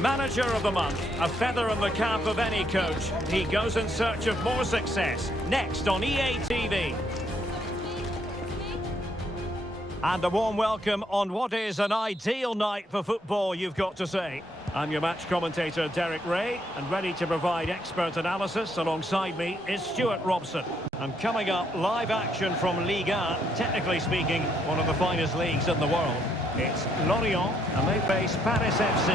Manager of the month, a feather in the cap of any coach. He goes in search of more success. Next on EA TV. And a warm welcome on what is an ideal night for football, you've got to say. I'm your match commentator, Derek Ray, and ready to provide expert analysis alongside me is Stuart Robson. And coming up, live action from Ligue 1, technically speaking, one of the finest leagues in the world. It's Lorient, and they face Paris FC.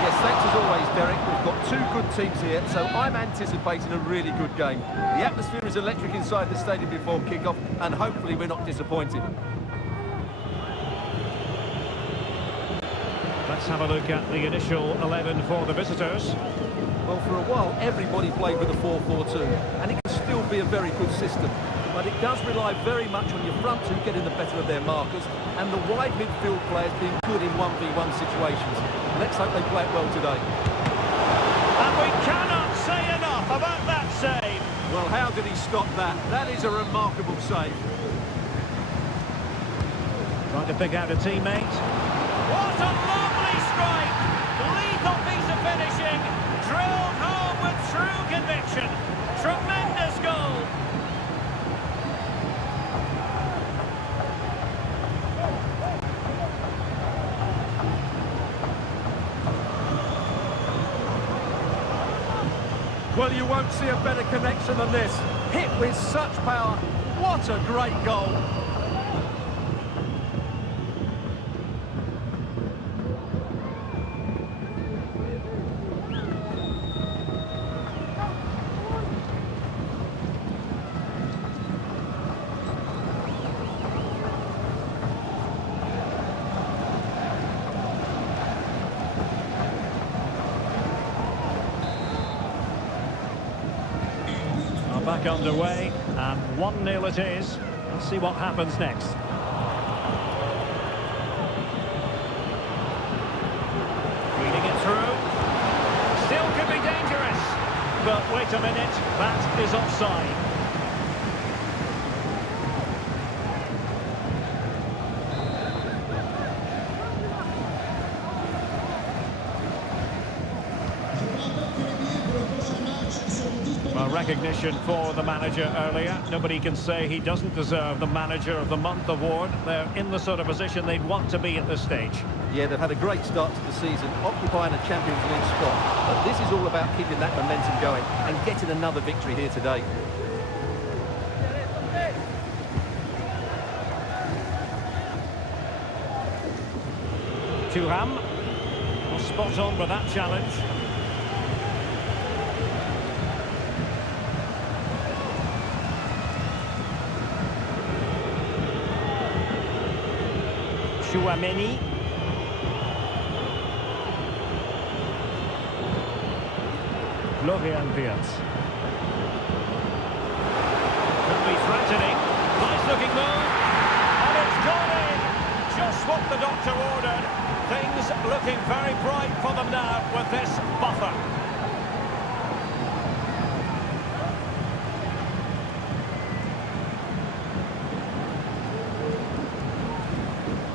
Yes, thanks as always, Derek. We've got two good teams here, so I'm anticipating a really good game. The atmosphere is electric inside the stadium before kick-off, and hopefully we're not disappointed. Let's have a look at the initial 11 for the visitors. Well, for a while, everybody played with a 4-4-2, and it can still be a very good system. But it does rely very much on your front two getting the better of their markers, and the wide midfield players being good in 1v1 situations. Let's hope they play it well today. And we cannot say enough about that save. Well, how did he stop that? That is a remarkable save. Trying to pick out a teammate. What a lovely strike! Lethal piece of finishing. Drilled home with true conviction. Tremendous goal. Well, you won't see a better connection than this. Hit with such power. What a great goal. Back underway, and 1-0 it is. Let's see what happens next. Feeding it through. Still could be dangerous. But wait a minute, that is offside. Recognition for the manager earlier. Nobody can say he doesn't deserve the Manager of the Month award. They're in the sort of position they'd want to be at this stage. Yeah, they've had a great start to the season, occupying a Champions League spot. But this is all about keeping that momentum going and getting another victory here today. Thuram was spot on with that challenge. Chouameni. Florian Wirtz. Could be threatening. Nice looking move. And it's gone in. Just what the doctor ordered. Things looking very bright for them now with this buffer.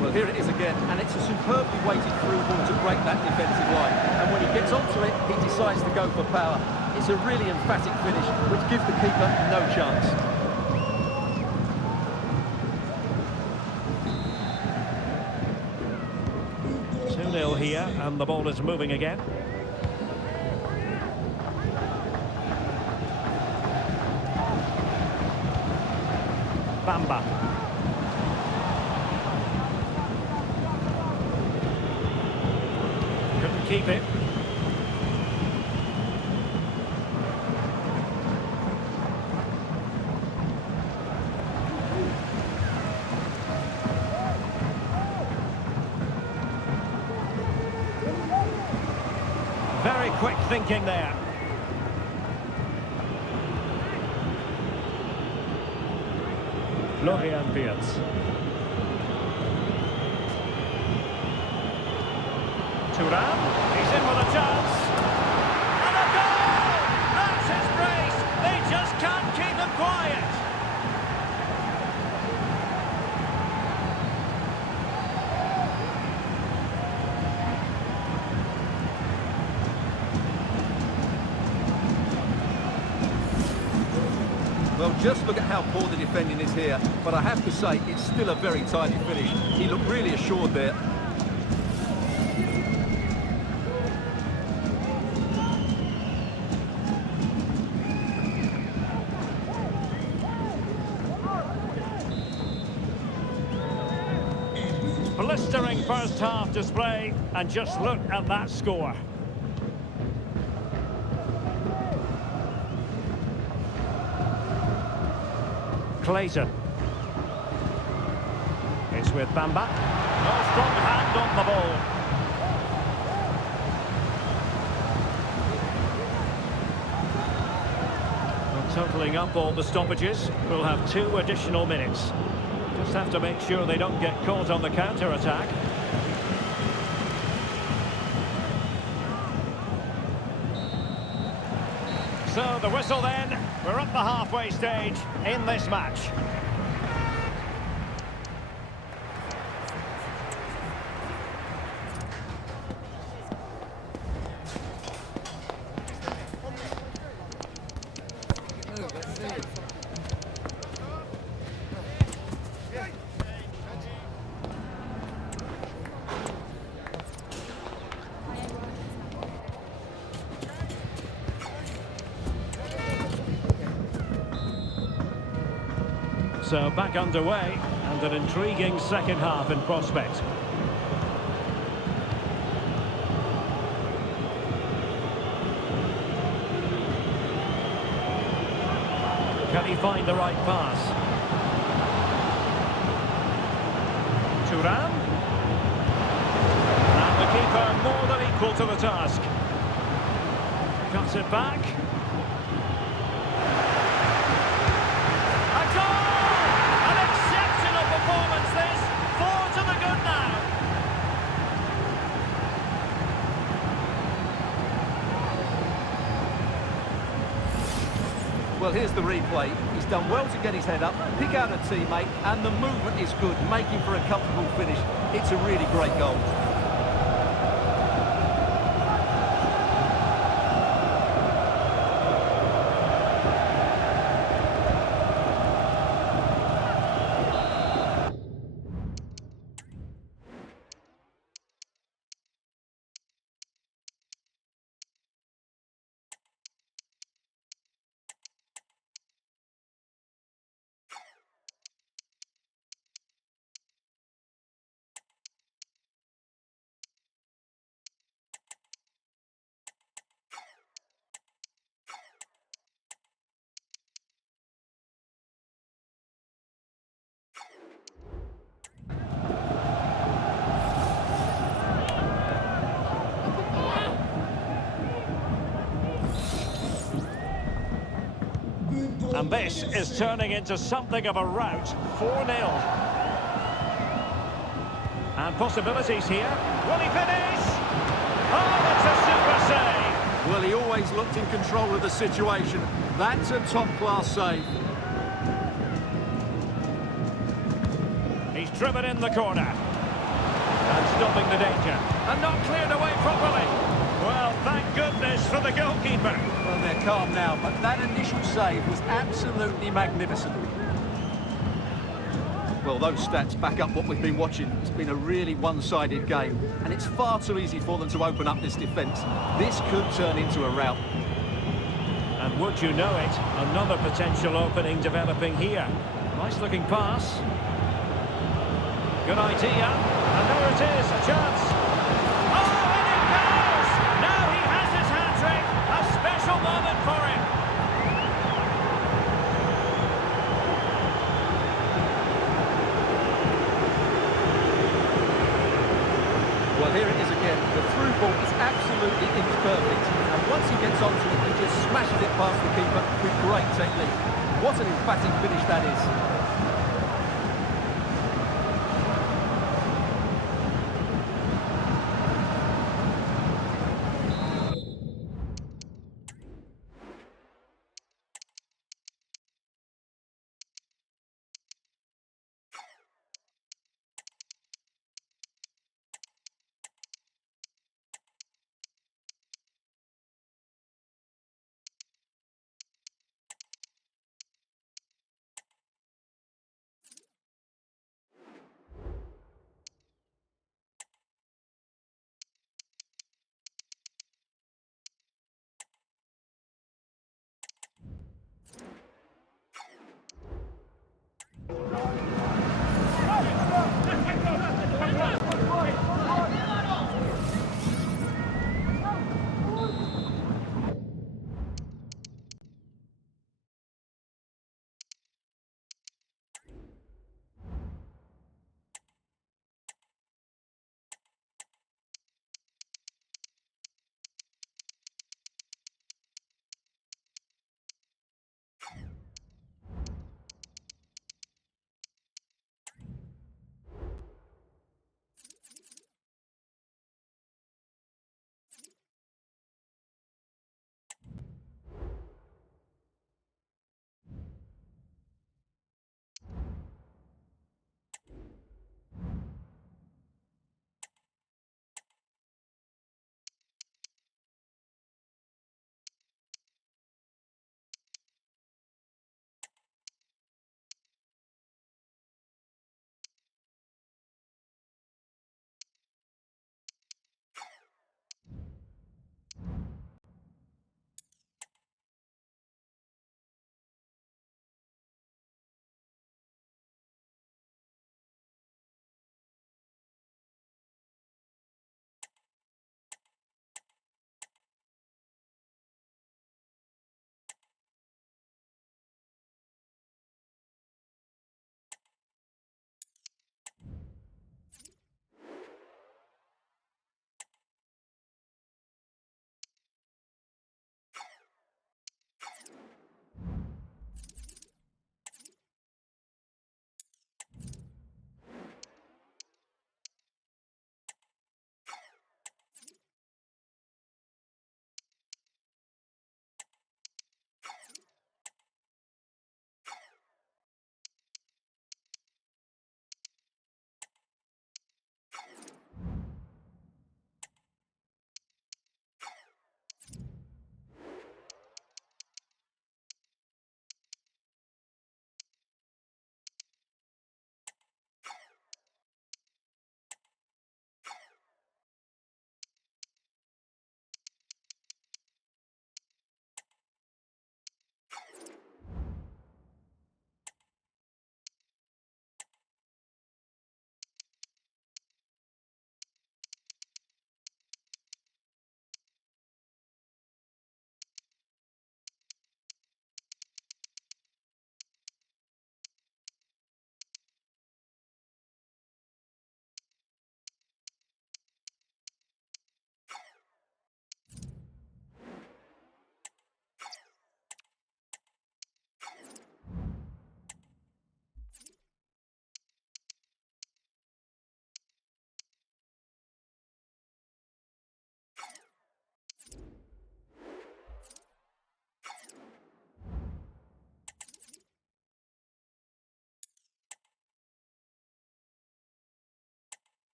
Well, here it is again, and it's a superbly weighted through ball to break that defensive line. And when he gets onto it, he decides to go for power. It's a really emphatic finish, which gives the keeper no chance. Two 2-0 here, and the ball is moving again. Bamba. Couldn't keep it. Very quick thinking there. Florian Wirtz. Thuram, he's in with a chance. And a goal! That's his brace. They just can't keep him quiet. Well, just look at how poor the defending is here. But I have to say, it's still a very tidy finish. He looked really assured there. Blistering first half display, and just look at that score. Clayton. It's with Bamba. No strong hand on the ball. Well, totalling up all the stoppages, we'll have 2 additional minutes. Just have to make sure they don't get caught on the counter-attack. So the whistle then, we're at the halfway stage in this match. So back underway, and an intriguing second half in prospect. Can he find the right pass? Thuram. And the keeper more than equal to the task. Cuts it back. A goal! An exceptional performance this. 4 to the good now. Well, here's the replay. He's done well to get his head up, pick out a teammate, and the movement is good, making for a comfortable finish. It's a really great goal. And this is turning into something of a rout. 4-0. And possibilities here. Will he finish? Oh, that's a super save! Well, he always looked in control of the situation. That's a top-class save. He's driven in the corner. And stopping the danger. And not cleared away properly. Well, thank goodness for the goalkeeper. Well, they're calm now, but that initial save was absolutely magnificent. Well, those stats back up what we've been watching. It's been a really one-sided game, and it's far too easy for them to open up this defence. This could turn into a rout. And would you know it, another potential opening developing here. Nice-looking pass. Good idea. And there it is, a chance. Oh, and it goes! Now he has his hat-trick. A special moment for him. Well, here it is again. The through ball is absolutely imperfect. And once he gets onto it, he just smashes it past the keeper with great technique. What an emphatic finish that is.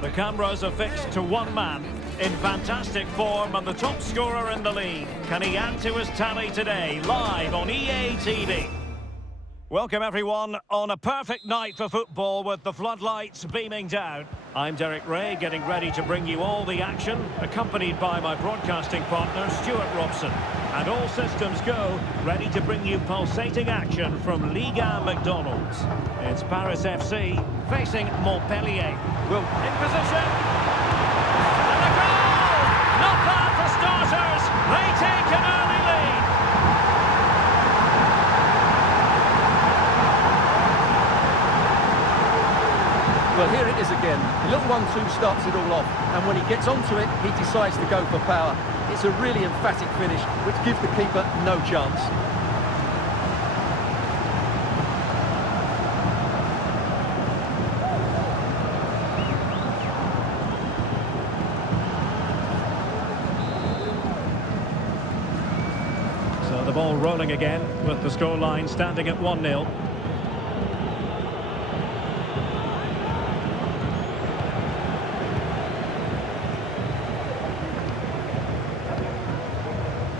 The cameras are fixed to one man in fantastic form and the top scorer in the league. Can he add to his tally today? Live on EA TV. Welcome everyone on a perfect night for football with the floodlights beaming down. I'm Derek Ray, getting ready to bring you all the action, accompanied by my broadcasting partner Stuart Robson. And all systems go, ready to bring you pulsating action from Liga McDonald's. It's Paris FC facing Montpellier. Well, In position. And a goal! Not bad for starters. They take an early lead. well, here it is again. The little 1-2 starts it all off, and when he gets onto it, he decides to go for power. It's a really emphatic finish, which gives the keeper no chance. So the ball rolling again with the scoreline standing at 1-0.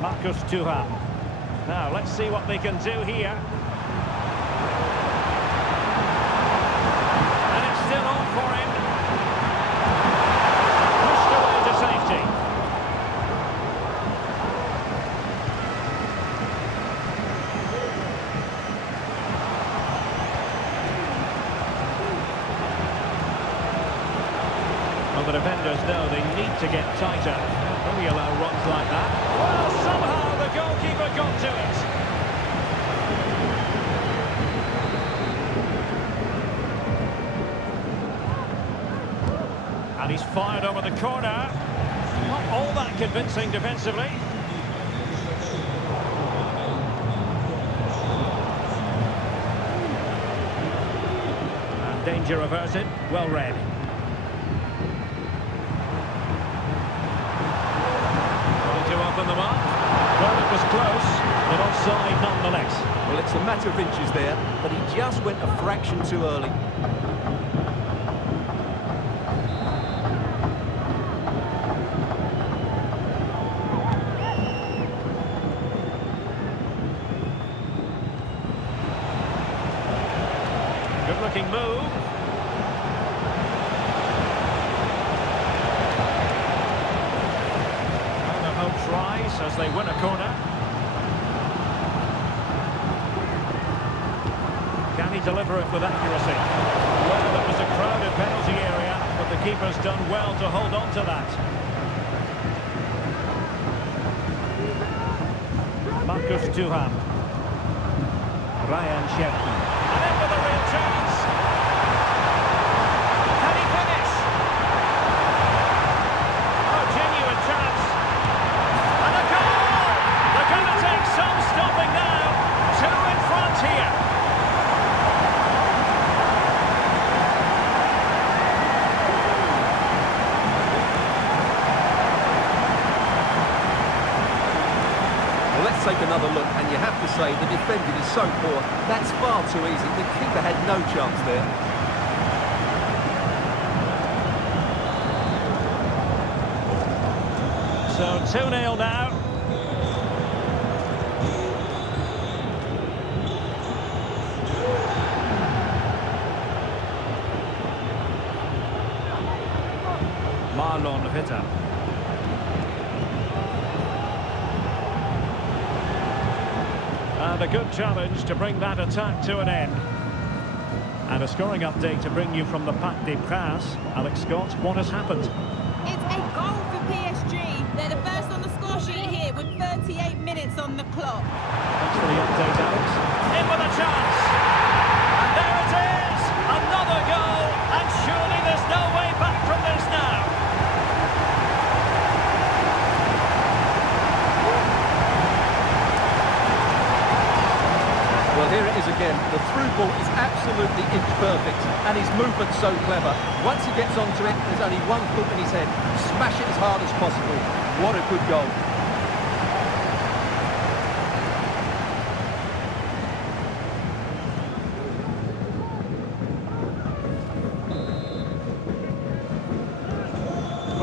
Marcus Thuram. Now let's see what they can do here. And it's still on for him. Pushed away to safety. Well, the defenders know they need to get tighter. Don't we allow runs like that? Well, somehow the goalkeeper got to it. And he's fired over the corner. Not all that convincing defensively. And danger averted. Well read. Up in the mark. Well, it was close, but offside nonetheless. Well, it's a matter of inches there, but he just went a fraction too early. Good-looking move. Rise as they win a corner. Can he deliver it with accuracy? Well, it was a crowded penalty area, but the keeper's done well to hold on to that. Marcus Thuram. Ryan Cherki. And in with a real chance. Can he finish? Oh, genuine chance. And a goal! They're going to take some stopping now. Two in front here. Well, let's take another look, and you have to say the defending is so poor. That's far too easy. The keeper had no chance there. So 2-0 now. Marlon Ritter. And a good challenge to bring that attack to an end. And a scoring update to bring you from the Parc des Princes. Alex Scott, what has happened? It's a goal for PSG. They're the first on the score sheet here with 38 minutes on the clock. Thanks for the update, Alex. In with a chance. And there it is. Another goal. And surely there's no way back from this now. Well, here it is again. The through ball is absolutely inch perfect, and his movement's so clever. Once he gets onto it, there's only one foot in his head. Smash it as hard as possible. What a good goal.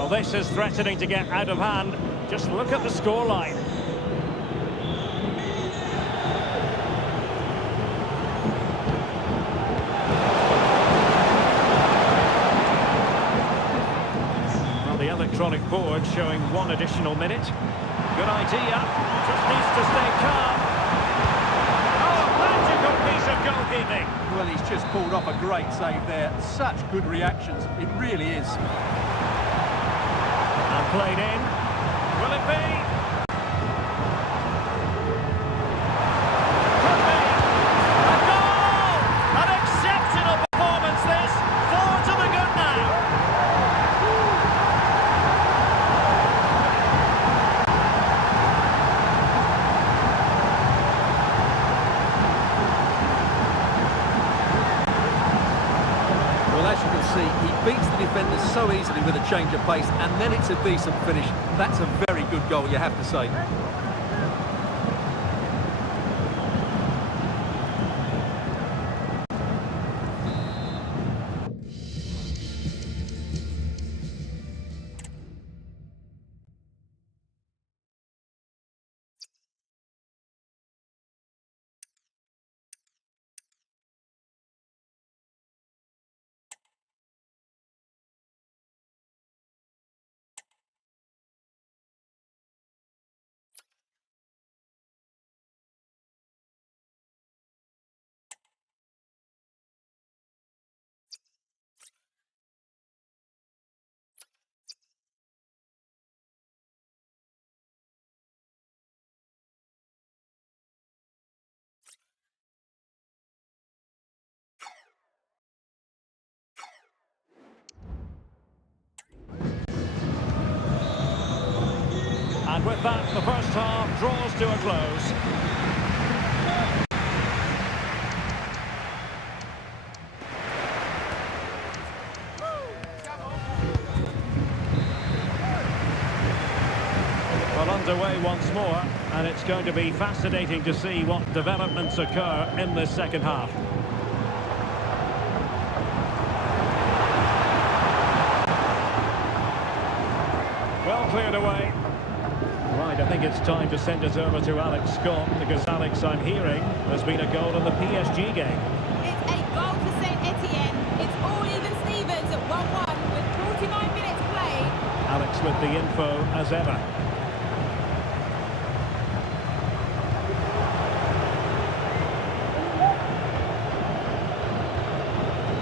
Well, this is threatening to get out of hand. Just look at the scoreline. Well, the electronic board showing 1 additional minute. Good idea. Just needs to stay calm. Oh, magical piece of goalkeeping. Well, he's just pulled off a great save there. Such good reactions. It really is. And played in. Will it be? Could be. A goal! An exceptional performance this. 4 to the good now. Well, as you can see, he beats the defenders so easily with a change of pace, and then it's a decent finish. That's a very good goal, you have to say. And with that, the first half draws to a close. Well, underway once more, and it's going to be fascinating to see what developments occur in this second half. Well cleared away. Right, I think it's time to send it over to Alex Scott, because Alex, I'm hearing, there's been a goal in the PSG game. It's a goal for St Etienne. It's all even Stevens at 1-1 with 49 minutes played. Alex with the info as ever.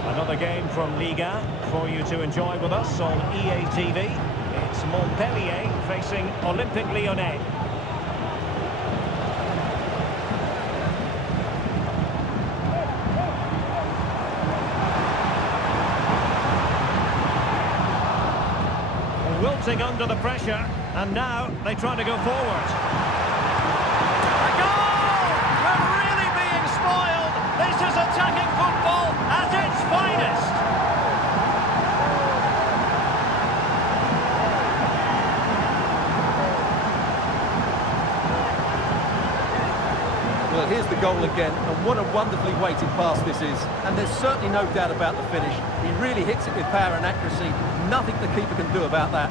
Another game from Liga for you to enjoy with us on EA TV. It's Montpellier facing Olympique Lyonnais. Wilting under the pressure, and now they try to go forward. A goal! We're really being spoiled. This is attacking football at its finest. Well, here's the goal again, and what a wonderfully weighted pass this is. And there's certainly no doubt about the finish. He really hits it with power and accuracy. Nothing the keeper can do about that.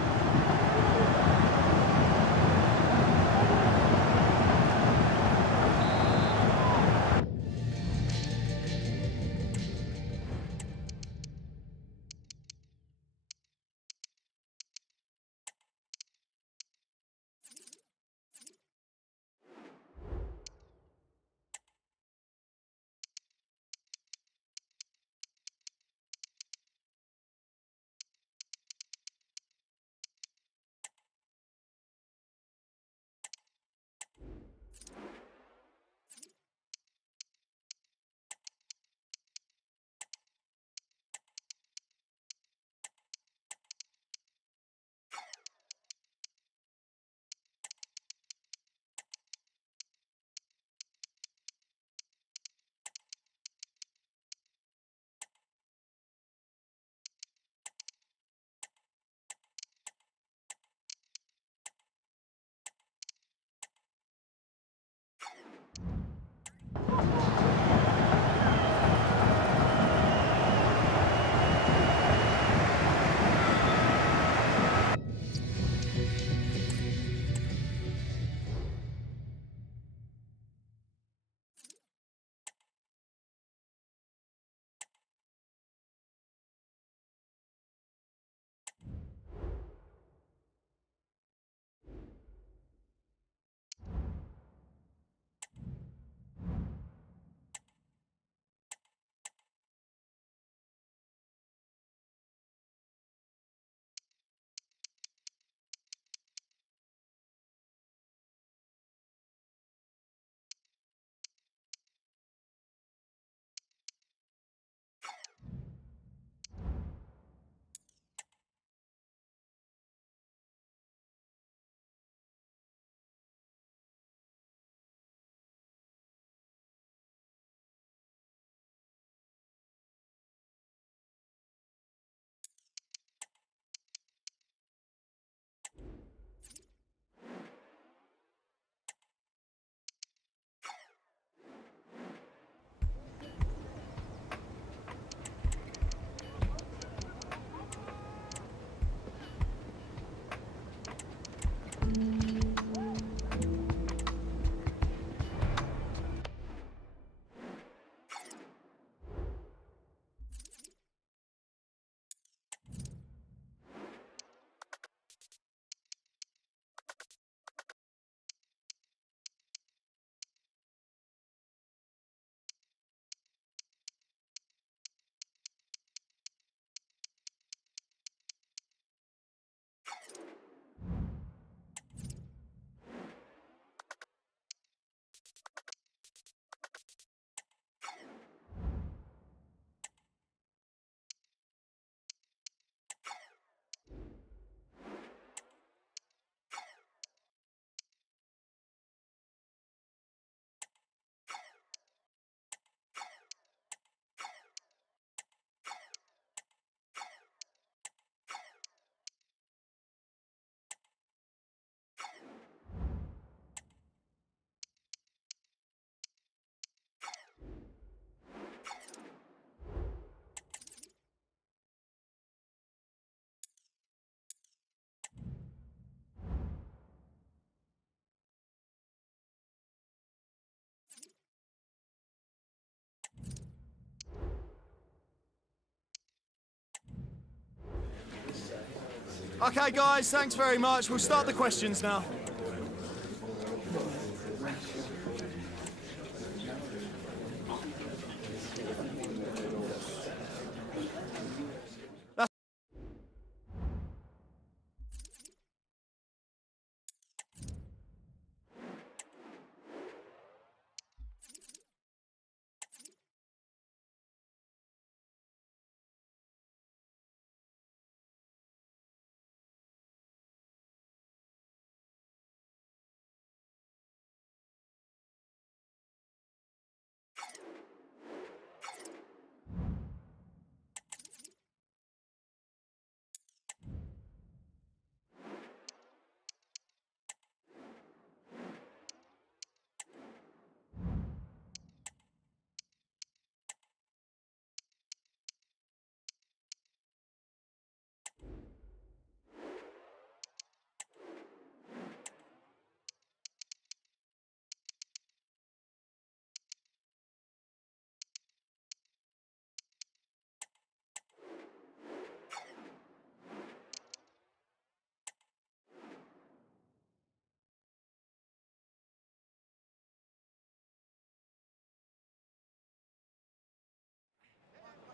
Okay, guys, thanks very much. We'll start the questions now.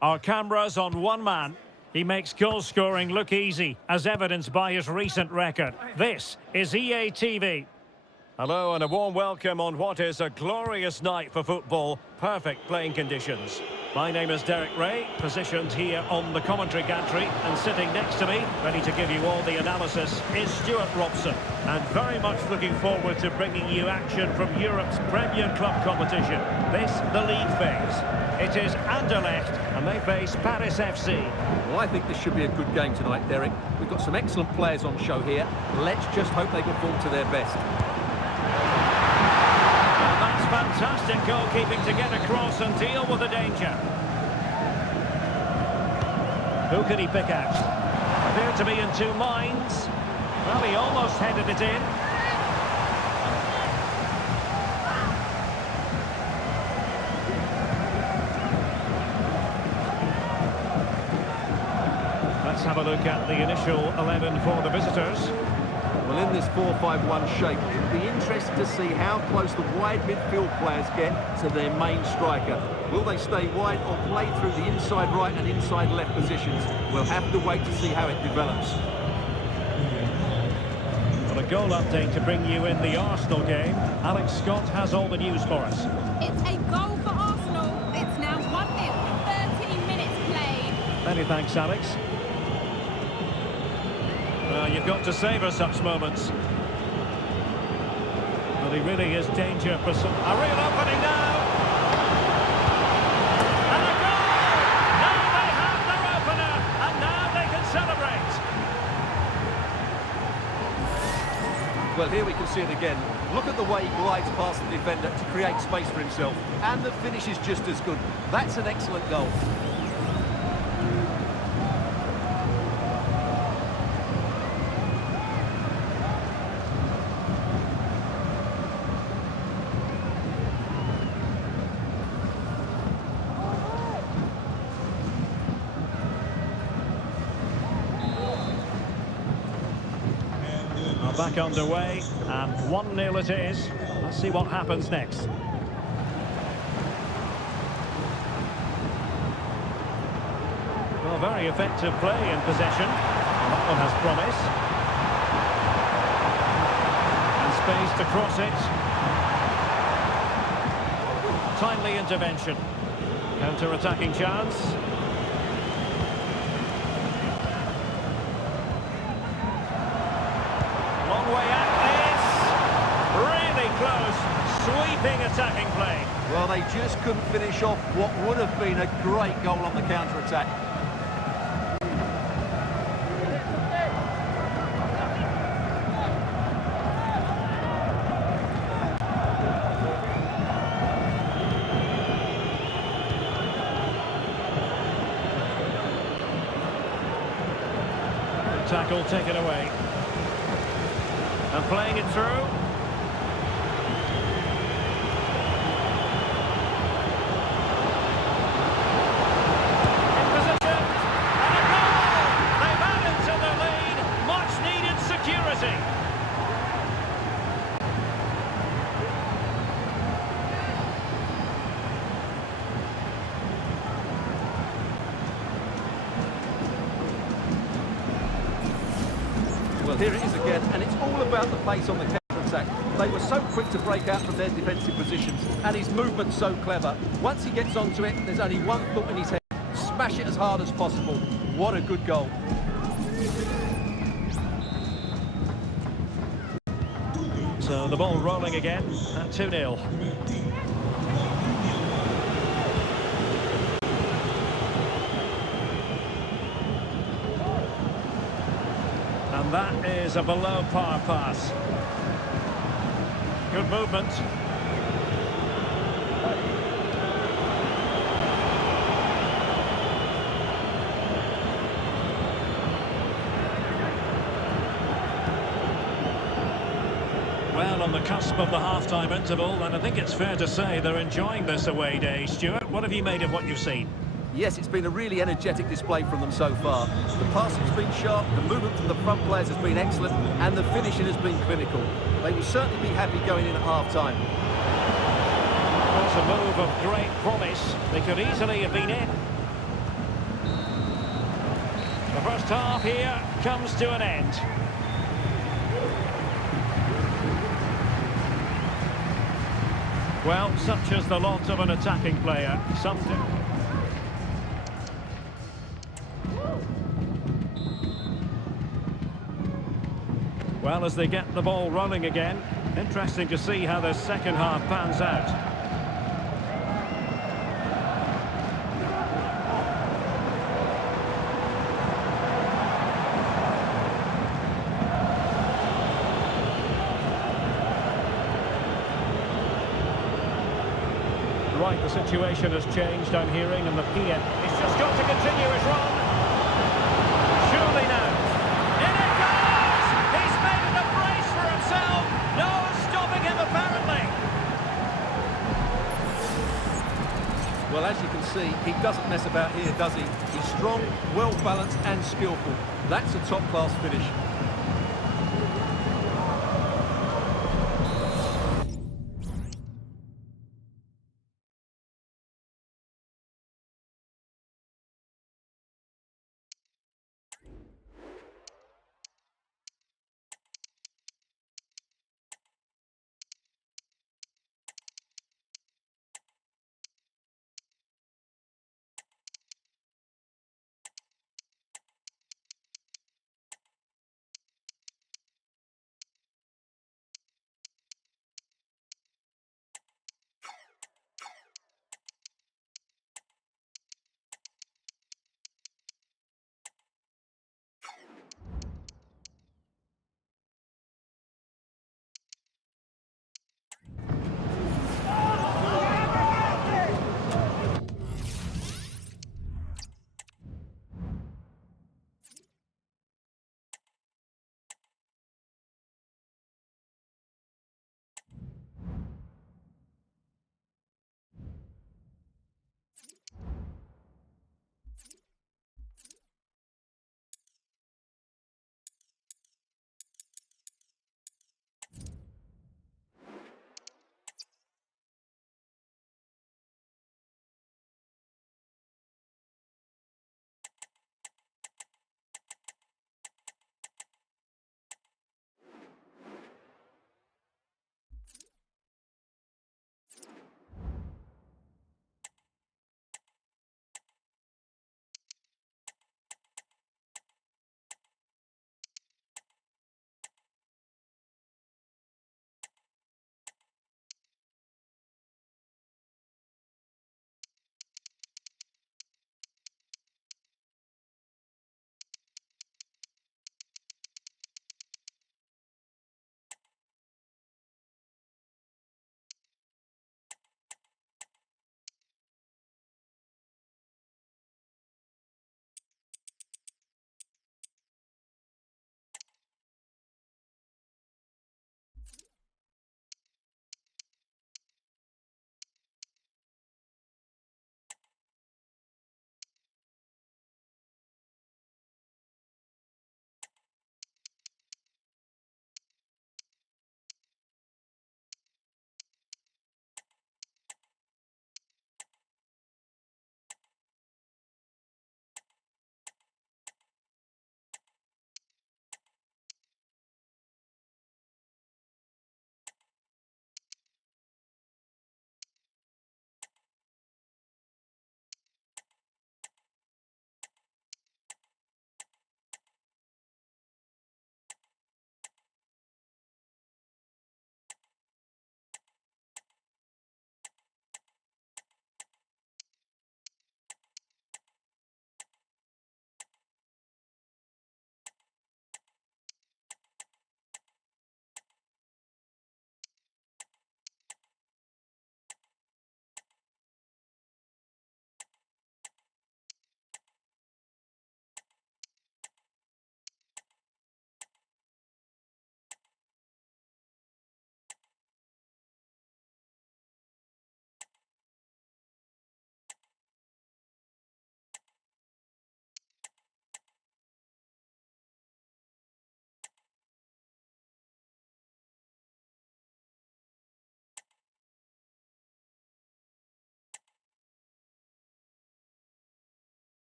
Our cameras on one man. He makes goal scoring look easy, as evidenced by his recent record. This is EA TV. Hello and a warm welcome on what is a glorious night for football. Perfect playing conditions. My name is Derek Ray, positioned here on the commentary gantry, and sitting next to me, ready to give you all the analysis, is Stuart Robson. And very much looking forward to bringing you action from Europe's Premier Club competition. This, the league phase. It is Anderlecht, and they face Paris FC. Well, I think this should be a good game tonight, Derek. We've got some excellent players on show here. Let's just hope they perform to their best. That's fantastic goalkeeping to get across and deal with the danger. Who can he pick out? Appeared to be in two minds. Well, he almost headed it in. Let's have a look at the initial 11 for the visitors. Well, in this 4-5-1 shape, it'll be interesting to see how close the wide midfield players get to their main striker. Will they stay wide or play through the inside right and inside left positions? We'll have to wait to see how it develops. Well, a goal update to bring you in the Arsenal game. Alex Scott has all the news for us. It's a goal for Arsenal. It's now 1-0, 13 minutes played. Many thanks, Alex. Well, you've got to savour such moments. Well, he really is danger for some... A real opening now! And a goal! Now they have their opener, and now they can celebrate. Well, here we can see it again. Look at the way he glides past the defender to create space for himself. And the finish is just as good. That's an excellent goal. Back underway, and 1-0 it is. Let's see what happens next. Well, very effective play in possession. That one has promise. And space to cross it. Timely intervention. Counter-attacking chance. Way out this, really close, sweeping attacking play. Well, they just couldn't finish off what would have been a great goal on the counter-attack. Tackle taken away. And playing it through. In position. And a goal! They've added to the lead. Much Here it is again, and it's all about the pace on the counter-attack. They were so quick to break out from their defensive positions, and his movement's so clever. Once he gets onto it, there's only one thought in his head: smash it as hard as possible. What a good goal. So the ball rolling again at 2-0. And that is a below par pass. Good movement. Well, on the cusp of the half-time interval, and I think it's fair to say they're enjoying this away day. Stuart, what have you made of what you've seen? Yes, it's been a really energetic display from them so far. The passing's been sharp, the movement from the front players has been excellent, and the finishing has been clinical. They will certainly be happy going in at half-time. It's a move of great promise. They could easily have been in. The first half here comes to an end. Well, such is the lot of an attacking player. Something. Well, as they get the ball running again, interesting to see how the second half pans out. Right, the situation has changed, I'm hearing, and the PM. He's just got to continue his run. Surely now. In it goes! He's made it a brace for himself. No stopping him, apparently. Well, as you can see, he doesn't mess about here, does he? He's strong, well-balanced and skillful. That's a top-class finish.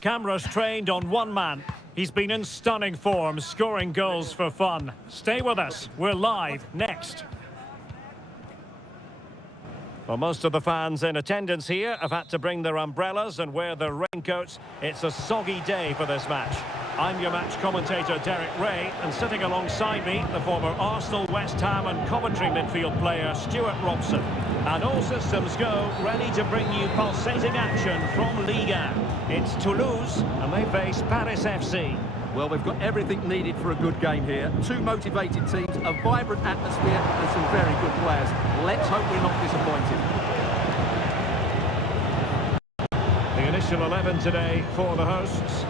Cameras trained on one man. He's been in stunning form, scoring goals for fun. Stay with us. We're live next. Well, most of the fans in attendance here have had to bring their umbrellas and wear their raincoats. It's a soggy day for this match. I'm your match commentator, Derek Ray, and sitting alongside me, the former Arsenal, West Ham and Coventry midfield player, Stuart Robson. And all systems go, ready to bring you pulsating action from Liga. It's Toulouse, and they face Paris FC. Well, we've got everything needed for a good game here. Two motivated teams, a vibrant atmosphere and some very good players. Let's hope we're not disappointed. The initial 11 today for the hosts.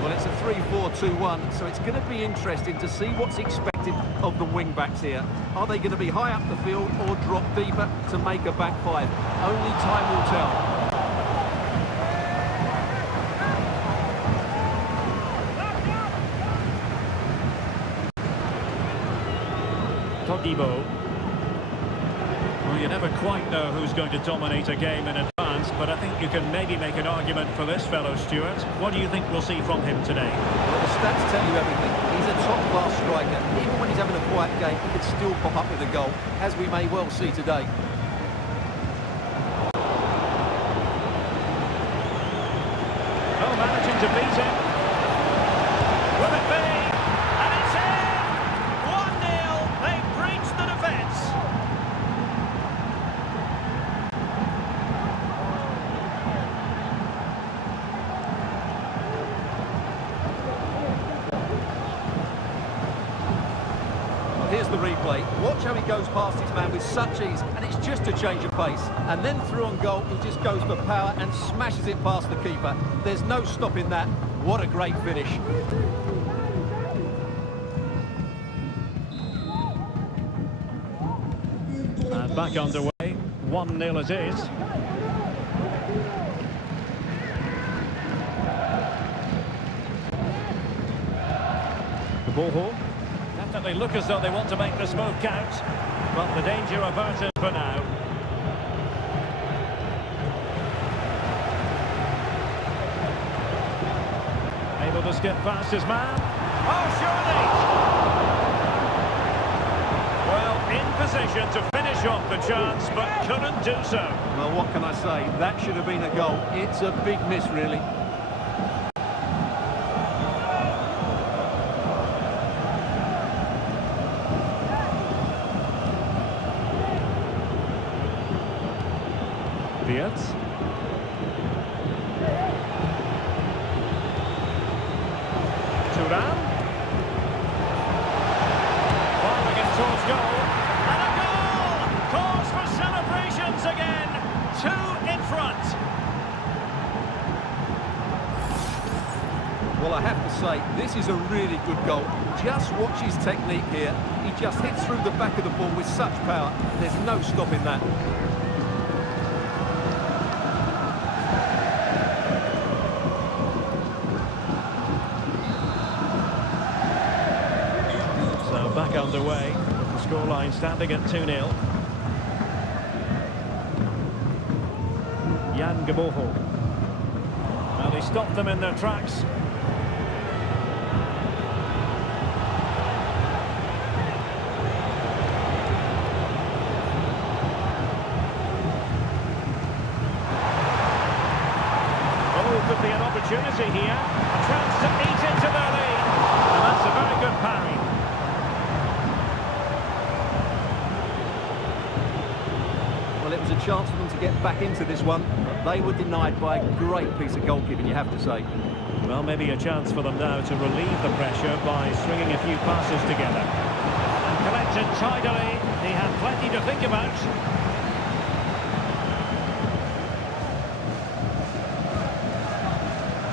Well, it's a 3-4-2-1, so it's going to be interesting to see what's expected of the wing-backs here. Are they going to be high up the field or drop deeper to make a back five? Only time will tell. Todibo. Well, you never quite know who's going to dominate a game in advance, but I think you can maybe make an argument for this fellow, Stuart. What do you think we'll see from him today? Well, the stats tell you everything. He's a top-class striker. Even when he's having a quiet game, he could still pop up with a goal, as we may well see today. Oh, managing to beat him. Will it be? And it's in! 1-0. They breached the defence. Here's the replay. Watch how he goes past his man with such ease, and it's just a change of pace. And then through on goal, he just goes for power and smashes it past the keeper. There's no stopping that. What a great finish. And back underway. 1-0 it is. The ball. Definitely look as though they want to make this move count, but the danger averted for now. Able to skip past his man. Oh, surely! Well, in position to finish off the chance, but couldn't do so. Well, what can I say? That should have been a goal. It's a big miss, really. Fiat. Thuram. Firing it towards goal. And a goal! Calls for celebrations again. 2 in front. Well, I have to say, this is a really good goal. Just watch his technique here. He just hits through the back of the ball with such power. There's no stopping that. Back underway, with the scoreline standing at 2-0. Jan Geboho. Well, they stopped them in their tracks. Oh, could be an opportunity here. A chance to eat into their lead. And that's a very good parry. Well, it was a chance for them to get back into this one, but they were denied by a great piece of goalkeeping, you have to say. Well, maybe a chance for them now to relieve the pressure by stringing a few passes together. And collected tidily. He had plenty to think about.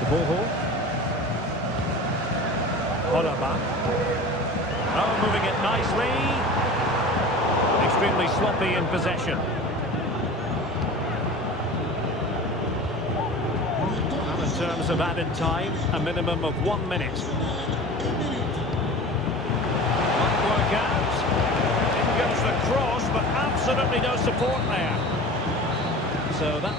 The ball. Holaba. Oh, moving it nicely. Extremely sloppy in possession. In terms of added time, a minimum of 1 minute. Might work out. In goes the cross, but absolutely no support there. So that...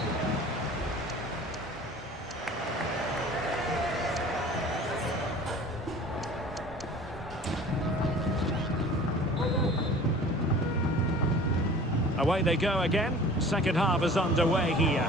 Away they go again. Second half is underway here.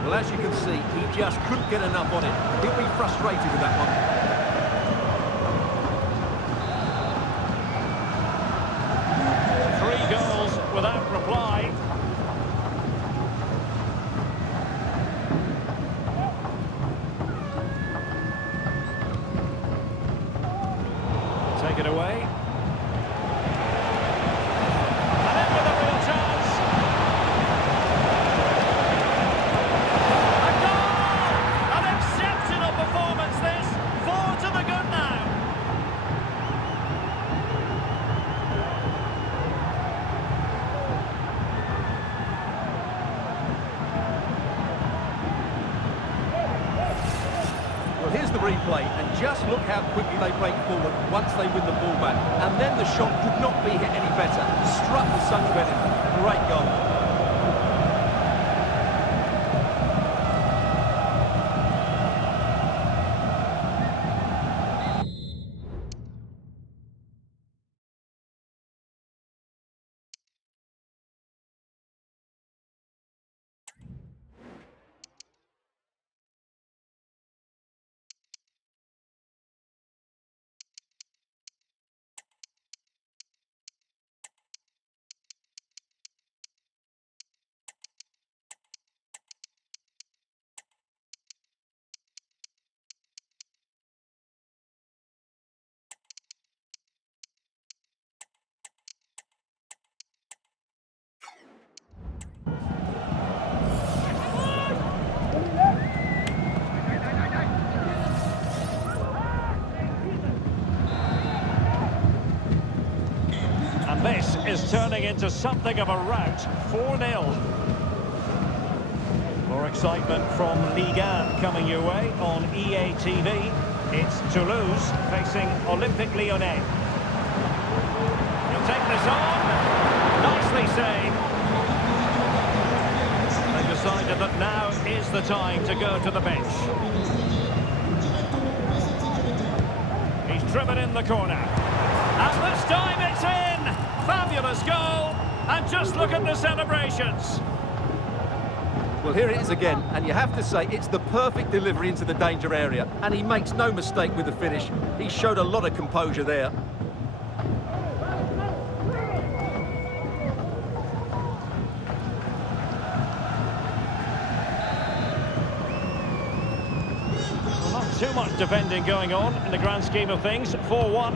Well, as you can see, he just couldn't get enough on it. He'll be frustrated with that one. Without reply. Take it away. And in with a real chance. A goal! An exceptional performance this. 4 to the good now. Here's the replay, and just look how quickly they break forward once they win the ball back. And then the shot could not be hit any better. Struck with such venom. Great goal. And this is turning into something of a rout. 4-0. More excitement from Ligue 1 coming your way on EA TV. It's Toulouse facing Olympique Lyonnais. He'll take this on. Nicely saved. They decided that now is the time to go to the bench. He's driven in the corner. And this time it's in! Fabulous goal! And just look at the celebrations. Well, here it is again, and you have to say it's the perfect delivery into the danger area. And he makes no mistake with the finish. He showed a lot of composure there. Well, not too much defending going on in the grand scheme of things. 4-1.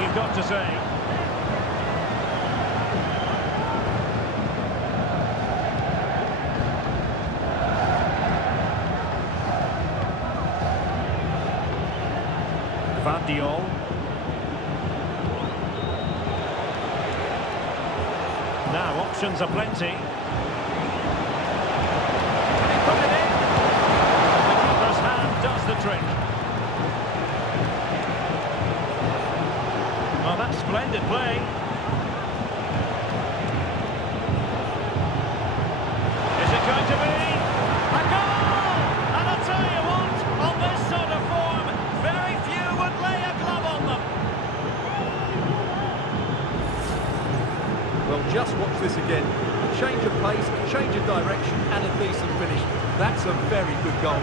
You've got to say. Gvardiol. Now options are plenty. Can he put it in? The keeper's hand does the trick. Oh, that's splendid play. Is it going to be a goal? And I'll tell you what, on this sort of form, very few would lay a glove on them. Well, just watch this again. A change of pace, a change of direction, and a decent finish. That's a very good goal.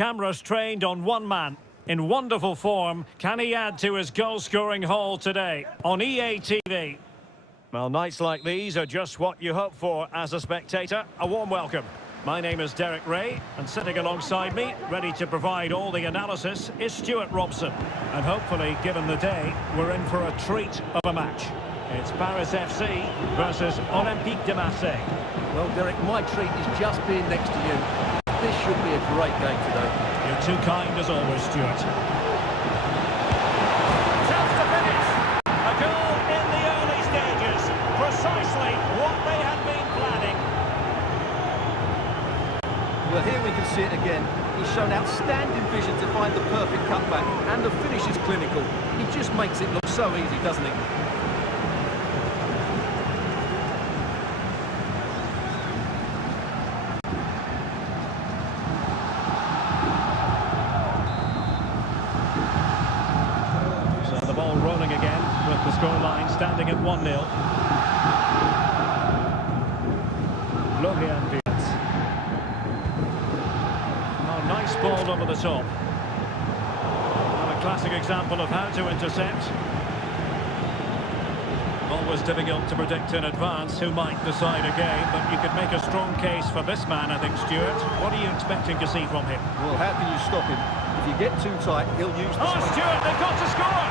Cameras trained on one man. In wonderful form, can he add to his goal-scoring haul today? On EA TV. Well, nights like these are just what you hope for as a spectator. A warm welcome. My name is Derek Ray, and sitting alongside me, ready to provide all the analysis, is Stuart Robson. And hopefully, given the day, we're in for a treat of a match. It's Paris FC versus Olympique de Marseille. Well, Derek, my treat is just being next to you. This should be a great game today. You're too kind as always, Stuart. Chance to finish. A goal in the early stages. Precisely what they had been planning. Well, here we can see it again. He's shown outstanding vision to find the perfect cutback, and the finish is clinical. He just makes it look so easy, doesn't he? So the ball rolling again, with the scoreline standing at 1-0. Florian Wirtz. Oh, nice ball over the top. Well, a classic example of how to intercept. Always difficult to predict in advance who might decide a game, but you could make a strong case for this man, I think, Stuart. What are you expecting to see from him? Well, how can you stop him? If you get too tight, he'll use the... Oh, Stuart, they've got to score!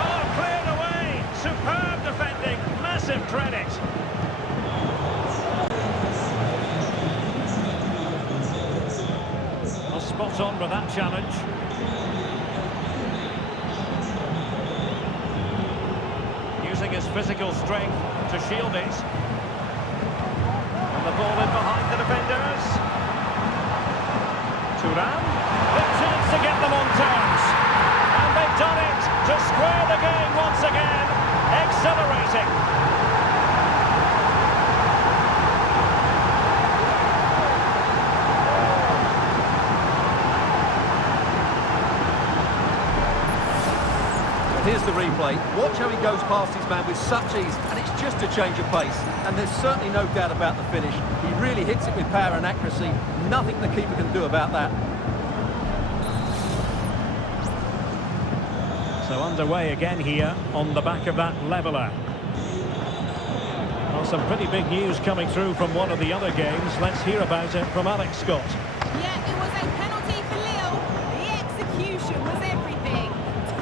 Oh, cleared away! Superb defending, massive credit. Well, spot on with that challenge. Using his physical strength to shield it. And the ball in behind the defenders. Thuram. Big chance to get them on terms. And they've done it to square the game once again. Exhilarating. Here's the replay. Watch how he goes past his man with such ease, and it's just a change of pace. And there's certainly no doubt about the finish. He really hits it with power and accuracy. Nothing the keeper can do about that. So underway again here on the back of that leveller. Well, some pretty big news coming through from one of the other games. Let's hear about it from Alex Scott. Yeah, it was a penalty for Lille. The execution was everything.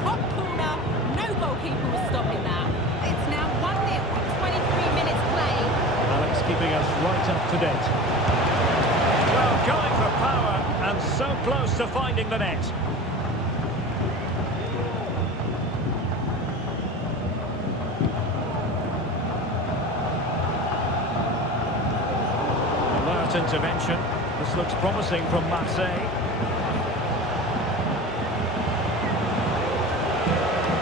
Top corner, no goalkeeper was stopping that. It's now 1-0 with 23 minutes played. Alex keeping us right up to date. Well, going for power and so close to finding the net. Alert intervention. This looks promising from Marseille.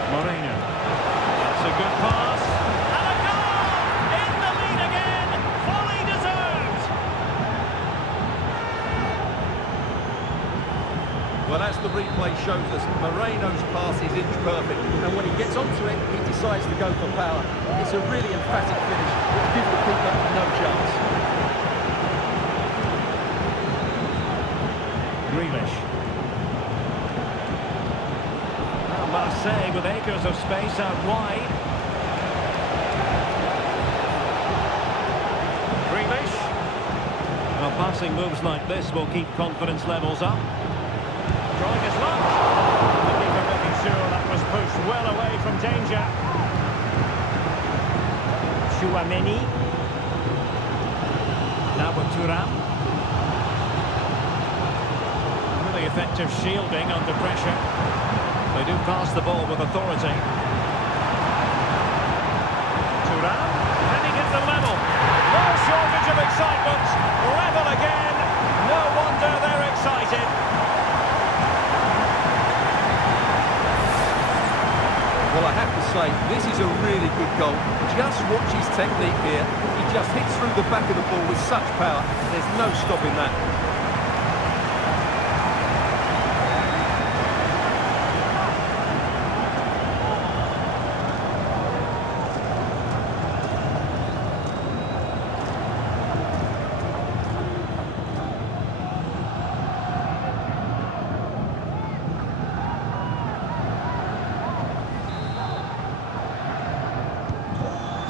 Moreno. That's a good pass. And a goal! In the lead again! Fully deserved! Well, as the replay shows us, Moreno's pass is inch perfect. And when he gets onto it, he decides to go for power. It's a really emphatic finish, which gives the keeper no chance. Grealish. Now Marseille with acres of space out wide. Grealish. Well, passing moves like this will keep confidence levels up. Drawing his lunch. The keeper making sure that was pushed well away from danger. Chouameni. Now with Thuram. Really effective shielding under pressure. They do pass the ball with authority. Thuram heading at the level. No shortage of excitement. Level again. No wonder they're excited. Well, I have to say, this is a really good goal. Just watch his technique here. He just hits through the back of the ball with such power. There's no stopping that.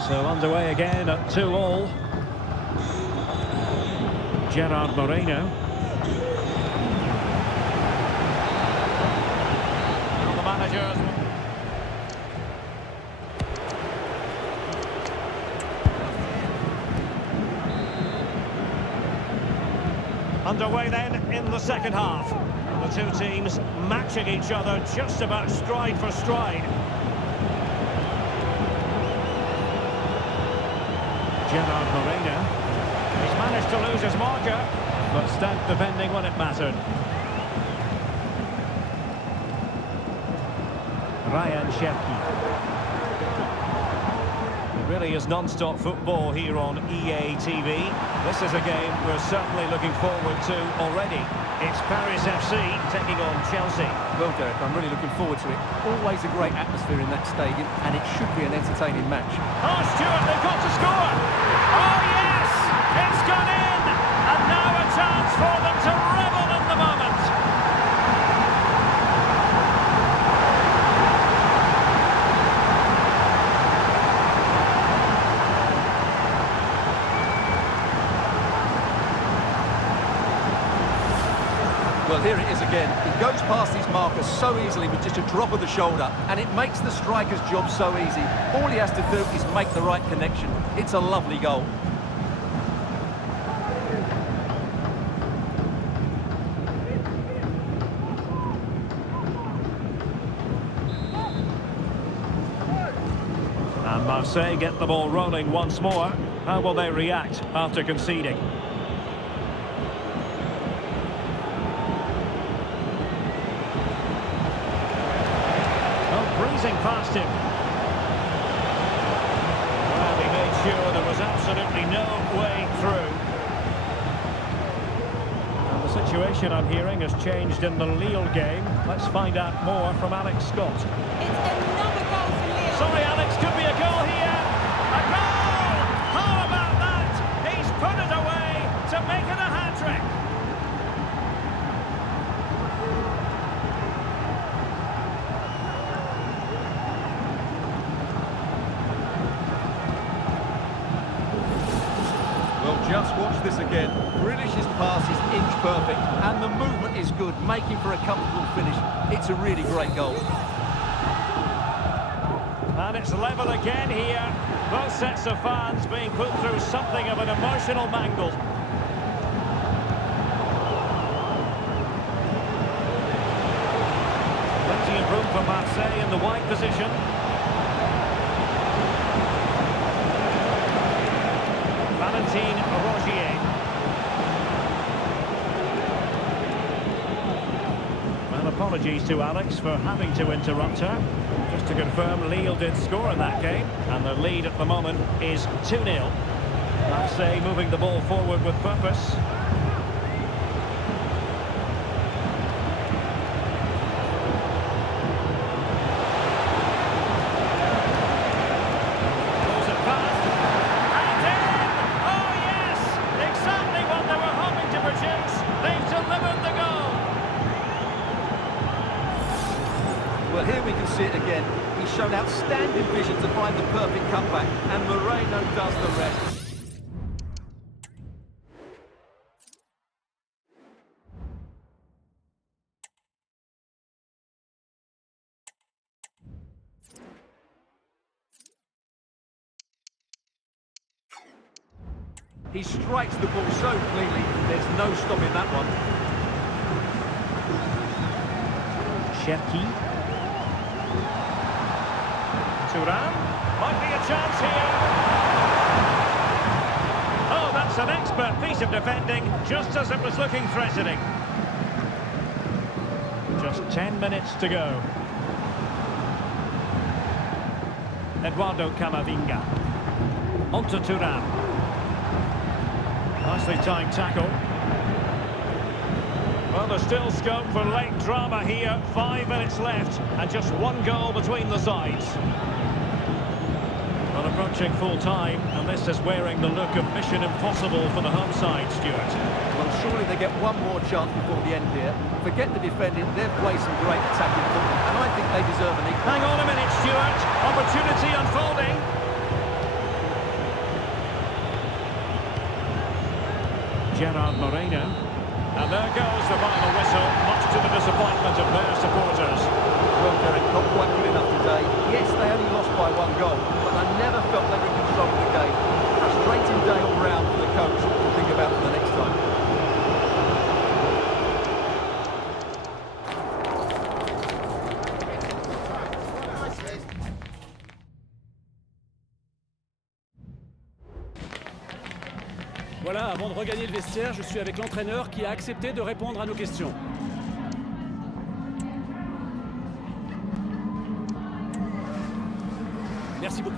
So underway again at 2-2. Gerard Moreno. Well, the managers. Underway then in the second half. The two teams matching each other just about stride for stride. Gerard Moreno. He's managed to lose his marker, but stout defending when it mattered. Ryan Cherki. It really is non-stop football here on EA TV. This is a game we're certainly looking forward to already. It's Paris FC taking on Chelsea. Well, Derek, I'm really looking forward to it. Always a great atmosphere in that stadium, and it should be an entertaining match. Oh, Stuart, they've got to score! Oh, yes! It's gone in! And now a chance for them to revel in the moment. Well, here it is again. He goes past his marker so easily with just a drop of the shoulder, and it makes the striker's job so easy. All he has to do is make the right connection. It's a lovely goal. And Marseille get the ball rolling once more. How will they react after conceding? Breezing past him. Well, he made sure there was absolutely no way through. And the situation I'm hearing has changed in the Lille game. Let's find out more from Alex Scott. It's another goal for Lille. Sorry, Alex, could be a goal here. A goal! How about that? He's put it away to make it a hat-trick. Well, just watch this again. Grealish's pass is inch perfect, and the movement is good, making for a comfortable finish. It's a really great goal. And it's level again here. Both sets of fans being put through something of an emotional mangle. Plenty of room for Marseille in the wide position. Valentin Rogier. Well, apologies to Alex for having to interrupt her. Just to confirm, Lille did score in that game, and the lead at the moment is 2-0. Marseille moving the ball forward with purpose. Well, here we can see it again. He's shown outstanding vision to find the perfect cutback, and Moreno does the rest. He strikes the ball so cleanly, there's no stopping that one. Cherki. Thuram. Might be a chance here. Oh, that's an expert piece of defending, just as it was looking threatening. Just 10 minutes to go. Eduardo Camavinga. On to Thuram. Nicely timed tackle. Well, there's still scope for late drama here. 5 minutes left and just one goal between the sides. Well, approaching full time, and this is wearing the look of mission impossible for the home side, Stuart. Well, surely they get one more chance before the end here. Forget the defending, they've played some great attacking football, and I think they deserve an equal. Hang on a minute, Stuart. Opportunity unfolding. Gerard Moreno. And there goes the final whistle, much to the disappointment of their supporters. Well, Derek, not quite good enough today. Yes, they only lost by 1 goal, but I never felt they were in control of the game. Frustrating day all round for the coach to think about for the next time. Voilà, avant de regagner le vestiaire, je suis avec l'entraîneur qui a accepté de répondre à nos questions. Merci beaucoup.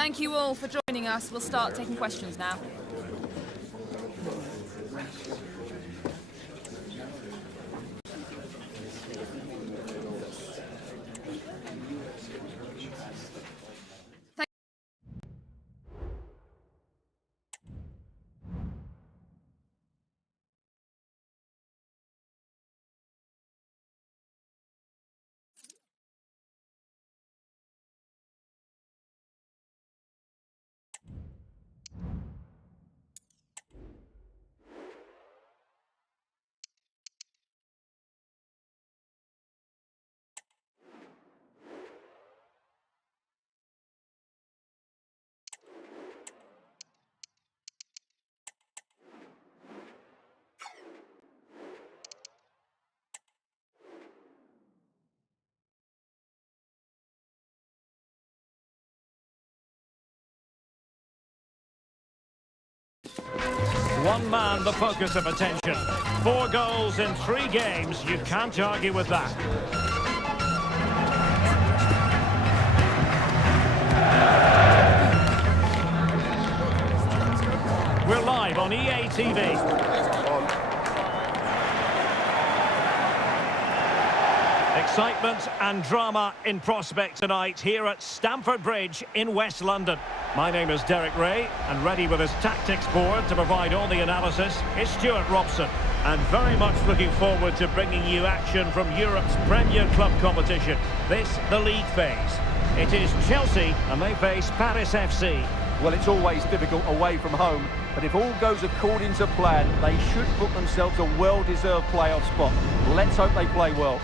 Thank you all for joining us. We'll start taking questions now. One man the focus of attention. 4 goals in 3 games. You can't argue with that. We're live on EA TV. Excitement and drama in prospect tonight here at Stamford Bridge in West London. My name is Derek Ray, and ready with his tactics board to provide all the analysis is Stuart Robson. And very much looking forward to bringing you action from Europe's Premier Club competition. This, the league phase. It is Chelsea, and they face Paris FC. Well, it's always difficult away from home, but if all goes according to plan, they should book themselves a well-deserved playoff spot. Let's hope they play well.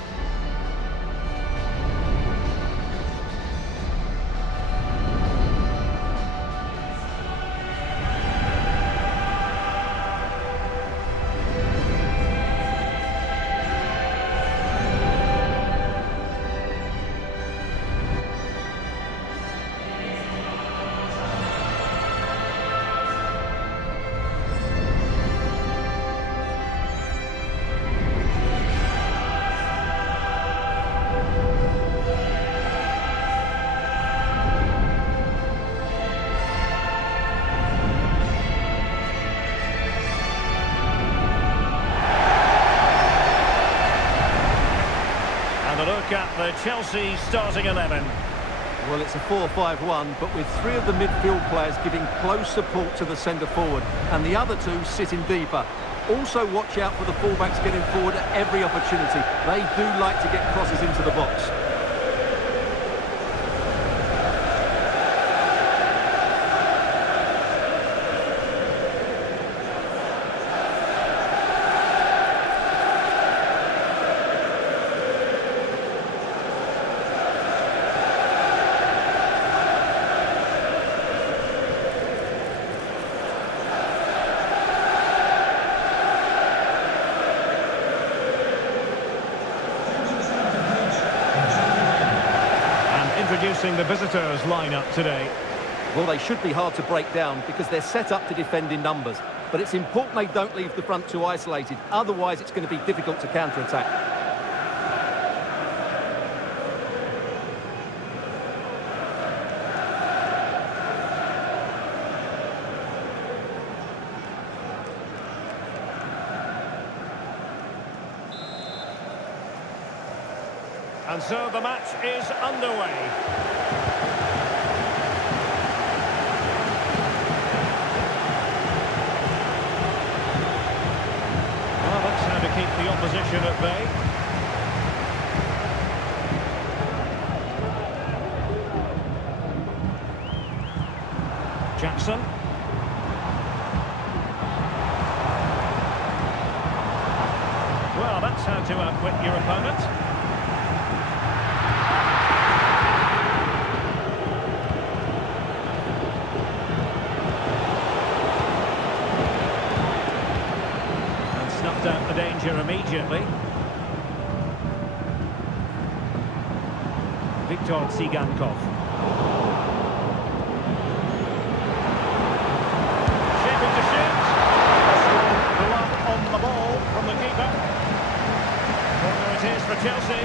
Look at the Chelsea starting 11. Well, it's a 4-5-1, but with 3 of the midfield players giving close support to the centre forward, and the other 2 sitting deeper. Also watch out for the fullbacks getting forward at every opportunity. They do like to get crosses into the box. Introducing the visitors lineup today. Well, they should be hard to break down because they're set up to defend in numbers. But it's important they don't leave the front 2 isolated. Otherwise, it's going to be difficult to counter-attack. And so the match is underway. Well, that's how to keep the opposition at bay. Jackson. Well, that's how to outwit your opponent. Out the danger immediately. Viktor Tsigankov. Shaping to shoot. Glove on the ball from the keeper. Corner it is for Chelsea.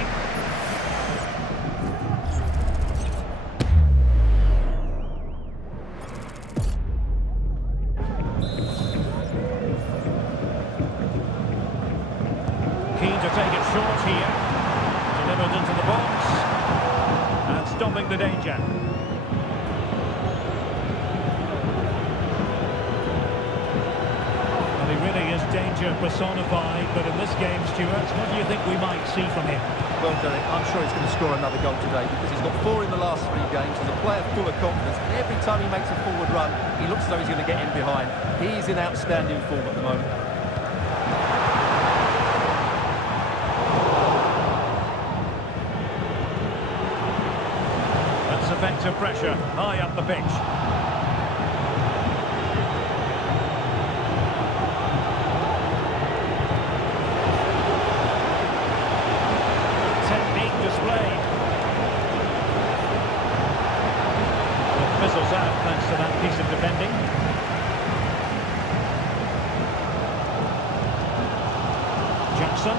danger personified, but in this game, Stuart, what do you think we might see from him? Well, Derek, I'm sure he's going to score another goal today because he's got 4 in the last 3 games. He's a player full of confidence, and every time he makes a forward run, he looks as though he's going to get in behind. He's in outstanding form at the moment. That's effective pressure, high up the pitch. Fizzles out thanks to that piece of defending. Jackson.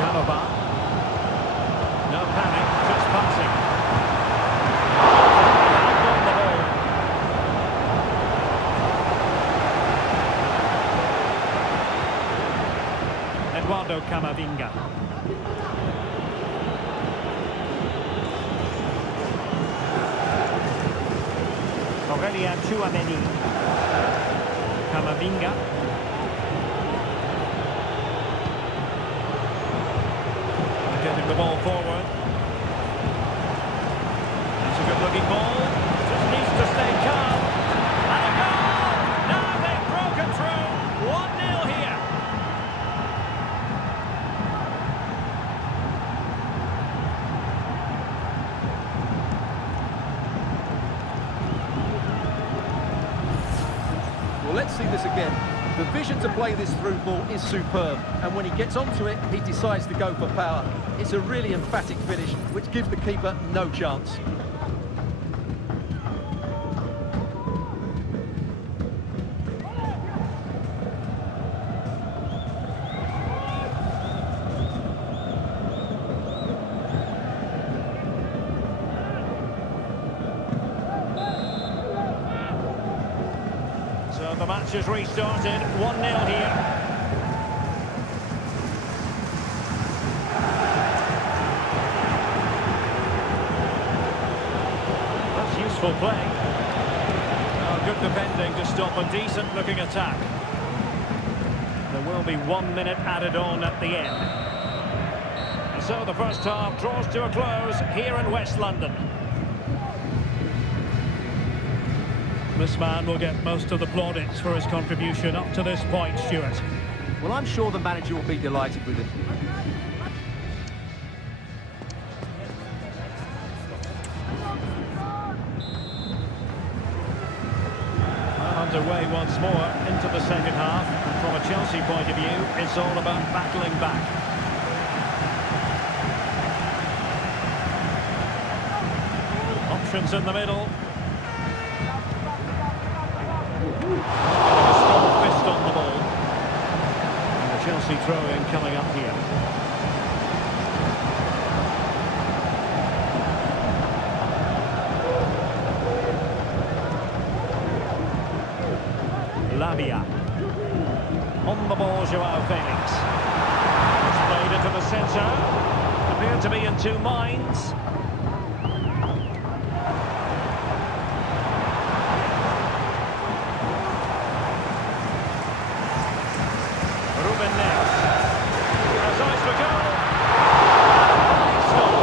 Chalobah. No panic, just passing. On the ball. Eduardo Camavinga. Aurélien Tchouaméni. Camavinga. Getting the ball forward. It's a good-looking ball. Just needs to stay calm. And a goal! Now they've broken through. 1-0 here. Well, let's see this again. The vision to play this through ball is superb, and when he gets onto it, he decides to go for power. It's a really emphatic finish, which gives the keeper no chance. So the match has restarted, 1-0 here. That's useful play. Oh, good defending to stop a decent-looking attack. There will be 1 minute added on at the end. And so the first half draws to a close here in West London. This man will get most of the plaudits for his contribution up to this point, Stuart. Well, I'm sure the manager will be delighted with him. Underway once more into the second half. From a Chelsea point of view, it's all about battling back. Options in the middle. A strong fist on the ball. And the Chelsea throw-in coming up here. Lavia. On the ball, Joao Felix. It's played into the centre. Appeared to be in two minds. Ruben Neves. Has eyes for goal. Stop.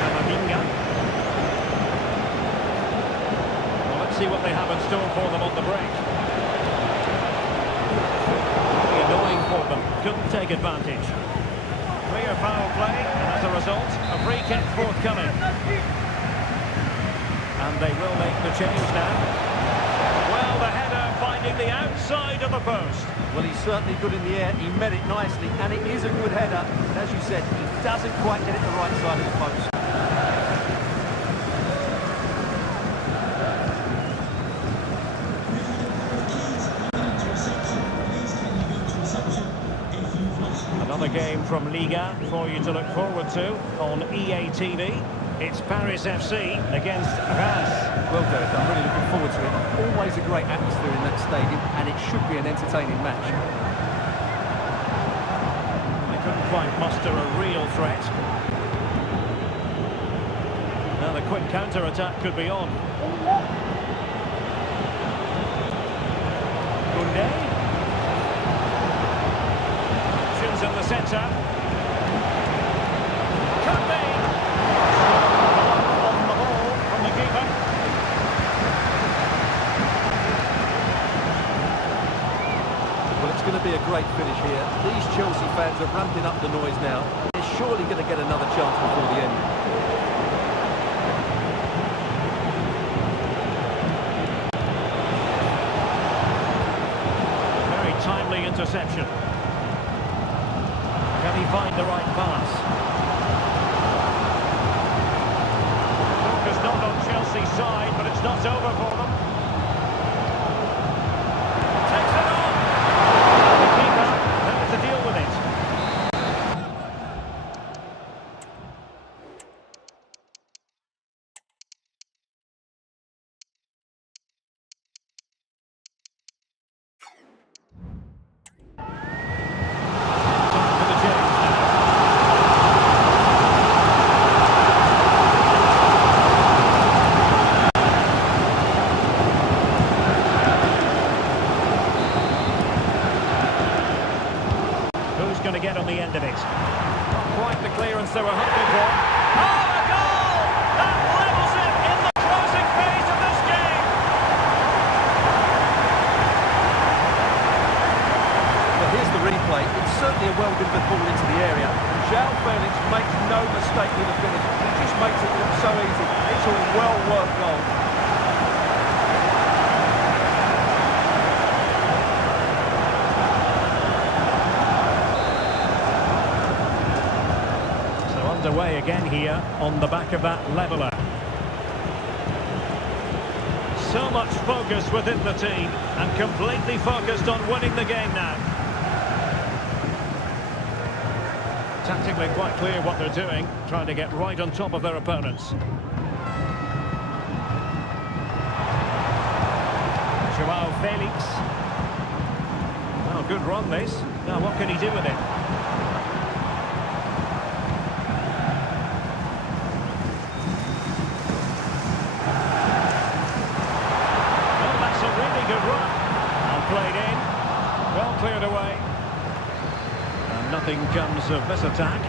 Camavinga. Well, let's see what they have in store for them on the break. Pretty annoying for them. Couldn't take advantage. Clear foul play, and as a result, a free kick forthcoming. And they will make the change now. Well, the header finding the outside of the post. Well, he's certainly good in the air. He met it nicely, and it is a good header. But as you said, he doesn't quite get it the right side of the post. Another game from Liga for you to look forward to on EA TV. It's Paris FC against Reims. Well, Derek, I'm really looking forward to it. Always a great atmosphere in that stadium, and it should be an entertaining match. They couldn't quite muster a real threat. Now the quick counter-attack could be on. Koundé. Options in the centre. Could be. On the ball from the keeper. Well, it's going to be a great finish here. These Chelsea fans are ramping up the noise now. They're surely going to get another chance before the end. Timely interception. Can he find the right pass? Focus not on Chelsea's side, but it's not over for them. Takes it on! The keeper knows to deal with it. Going to get on the end of it. Not quite the clearance they were hoping for. Oh, a goal! That levels it in the closing phase of this game. Well, here's the replay. It's certainly a well-delivered ball into the area. And João Felix makes no mistake with the finish. He just makes it look so easy. It's a well-worked goal. Underway again here on the back of that leveller. So much focus within the team and completely focused on winning the game now. Tactically quite clear what they're doing, trying to get right on top of their opponents. João Felix. Oh, good run this. Now what can he do with it? Played in, well cleared away, and nothing comes of this attack.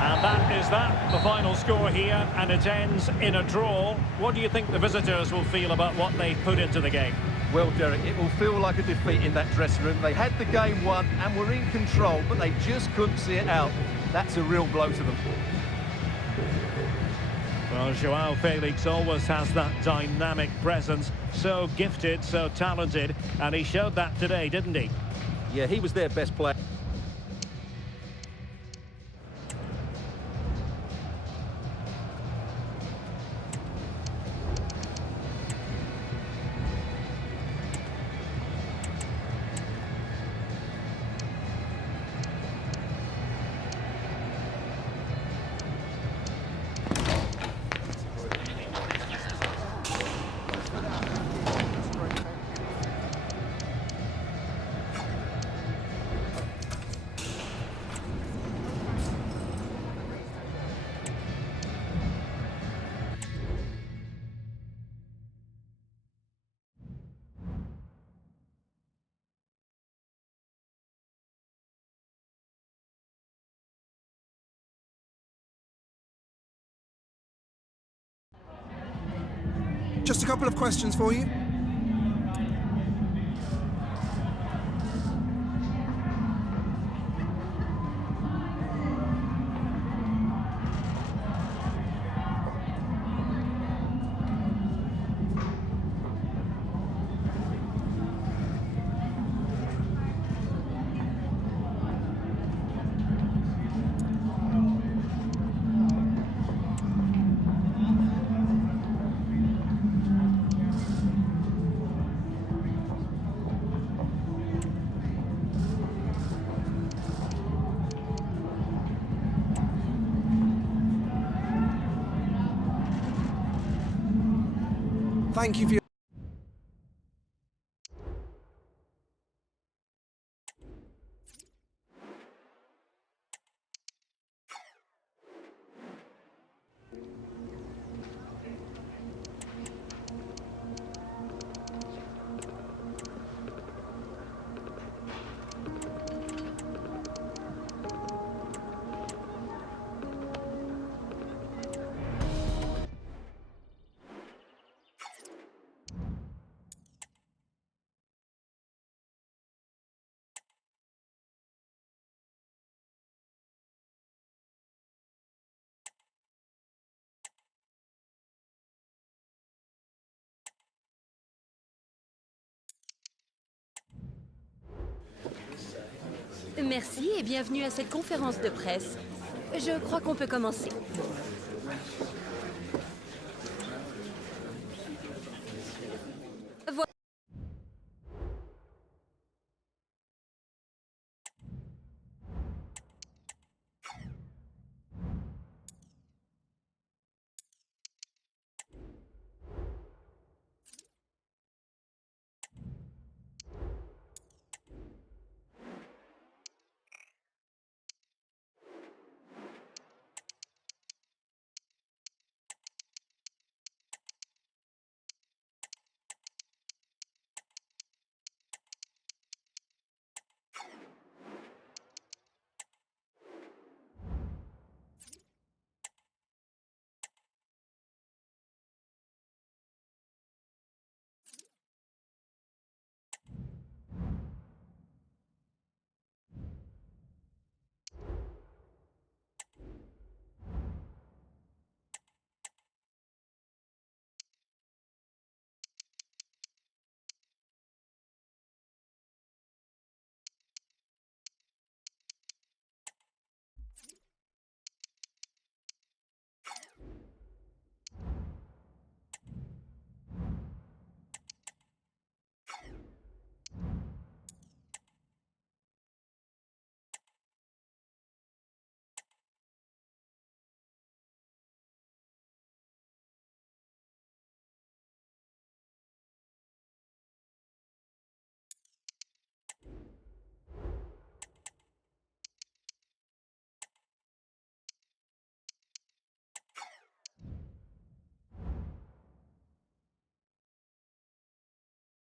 And that is that, the final score here, and it ends in a draw. What do you think the visitors will feel about what they put into the game? Well, Derek, it will feel like a defeat in that dressing room. They had the game won and were in control, but they just couldn't see it out. That's a real blow to them. Well, João Felix always has that dynamic presence, so gifted, so talented, and he showed that today, didn't he? Yeah, he was their best player. Just a couple of questions for you. Thank you for your Merci et bienvenue à cette conférence de presse. Je crois qu'on peut commencer.